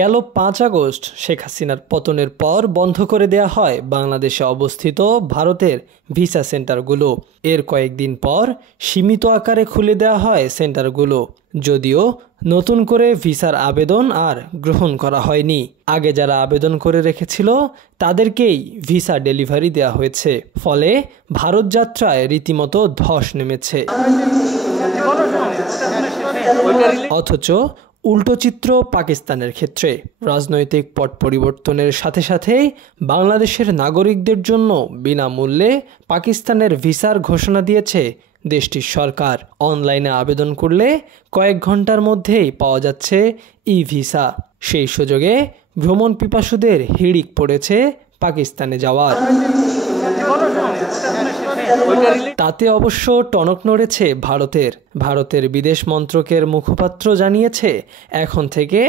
গেল 5 আগস্ট শেখ হাসিনার পতনের পর বন্ধ করে দেয়া হয় বাংলাদেশে অবস্থিত ভারতের ভিসা সেন্টারগুলো। এর কয়েকদিন পর সীমিত আকারে খুলে দেওয়া হয় সেন্টারগুলো, যদিও নতুন করে ভিসার আবেদন আর গ্রহণ করা হয়নি। আগে যারা আবেদন করে রেখেছিল তাদেরকেই ভিসা ডেলিভারি দেওয়া হয়েছে, ফলে ভারত যাত্রায় রীতিমতো ধস নেমেছে। অথচ উল্টো চিত্র পাকিস্তানের ক্ষেত্রে। রাজনৈতিক পট পরিবর্তনের সাথে সাথেই বাংলাদেশের নাগরিকদের জন্য বিনামূল্যে পাকিস্তানের ভিসার ঘোষণা দিয়েছে দেশটির সরকার। অনলাইনে আবেদন করলে কয়েক ঘন্টার মধ্যেই পাওয়া যাচ্ছে ই ভিসা। সেই সুযোগে ভ্রমণ পিপাসুদের হিড়িক পড়েছে পাকিস্তানে যাওয়ার। তাতে অবশ্য টনক নড়েছে ভারতের বিদেশ মন্ত্রকের মুখপাত্র জানিয়েছে, এখন থেকে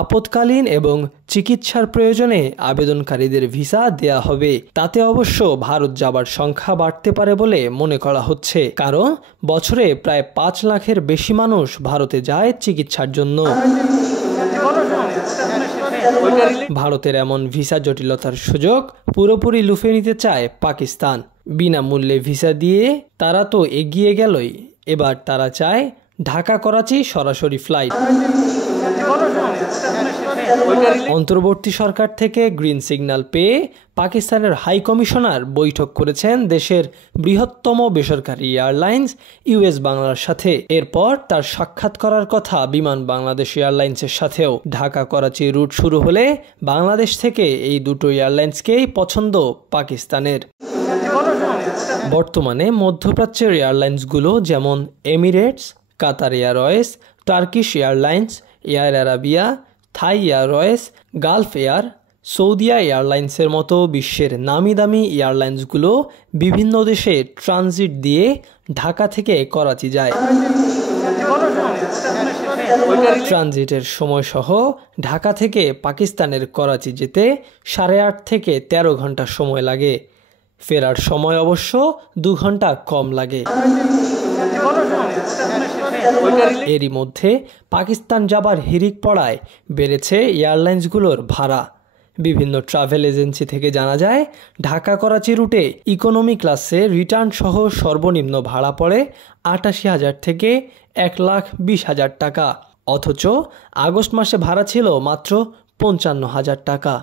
আপৎকালীন এবং চিকিৎসার প্রয়োজনে আবেদনকারীদের ভিসা দেয়া হবে। তাতে অবশ্য ভারত যাবার সংখ্যা বাড়তে পারে বলে মনে করা হচ্ছে, কারণ বছরে প্রায় 5 লাখের বেশি মানুষ ভারতে যায় চিকিৎসার জন্য। ভারতের এমন ভিসা জটিলতার সুযোগ পুরোপুরি লুফে নিতে চায় পাকিস্তান। বিনামূল্যে ভিসা দিয়ে তারা তো এগিয়ে গেলই, এবার তারা চায় ঢাকা করাচি সরাসরি ফ্লাইট। অন্তর্বর্তী সরকার থেকে গ্রিন সিগন্যাল পেয়ে পাকিস্তানের হাই কমিশনার বৈঠক করেছেন দেশের বৃহত্তম বেসরকারি এয়ারলাইন্স ইউএস বাংলার সাথে। এরপর তার সাক্ষাৎ করার কথা বিমান বাংলাদেশ এয়ারলাইন্সের সাথেও। ঢাকা করাচি রুট শুরু হলে বাংলাদেশ থেকে এই দুটো এয়ারলাইন্সকেই পছন্দ পাকিস্তানের। বর্তমানে মধ্যপ্রাচ্যের এয়ারলাইন্সগুলো যেমন Emirates, Qatar Airways, Turkish Airlines, Air Arabia, Thai Airways, Gulf Air, Saudia এয়ারলাইন্সের মতো বিশ্বের নামি দামি এয়ারলাইন্সগুলো বিভিন্ন দেশে ট্রানজিট দিয়ে ঢাকা থেকে করাচি যায়। ট্রানজিটের সময়সহ ঢাকা থেকে পাকিস্তানের করাচি যেতে 8.5 থেকে 13 ঘন্টা সময় লাগে। ফেরার সময় অবশ্য 2 ঘন্টা কম লাগে। এরই মধ্যে পাকিস্তান যাবার হিড়িক পড়ায় বেড়েছে এয়ারলাইন্সগুলোর ভাড়া। বিভিন্ন ট্রাভেল এজেন্সি থেকে জানা যায়, ঢাকা করাচি রুটে ইকোনমি ক্লাসে রিটার্ন সহ সর্বনিম্ন ভাড়া পড়ে 88,000 থেকে 1,20,000 টাকা। অথচ আগস্ট মাসে ভাড়া ছিল মাত্র 55,000 টাকা।